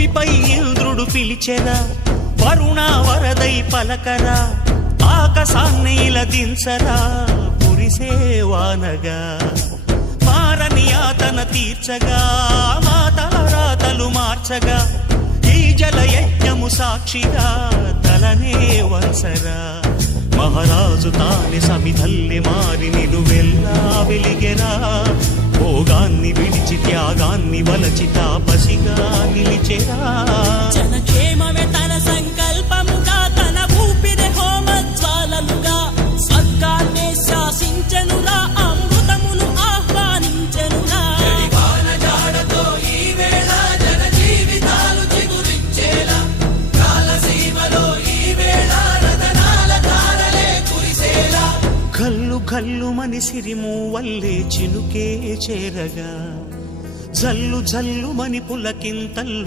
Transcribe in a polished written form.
భువిపై ఇంద్రుడు పిలిచెరా, వరుణ వరదై పలకరా, ఆకాశాన్ని ఇలా దించరా కురిసేవానగా. మారని యాతన తీర్చగా, మాతల రాతలు మార్చగా, ఈ జలయజ్ఞము సాక్షిగా తలనే వంచరా. మహారాజు తానే సమిధల్లె మారి నిలువెల్లా వెలిగెరా, భోగాన్ని విడిచి త్యాగాన్ని వలచి తాపసిగా నిలిచెరా. జనక్షేమమే తన సంకల్పముగా, తన ఊపిరి హోమజ్వాలలుగా, స్వర్గాన్నే శాసించెనురా, అమృతమును ఆహ్వానించెనురా. కల్లు కల్లు మని సిరిము వల్లే చినుకే చేరగా, జల్లు జల్లు మని పులకింతల్లు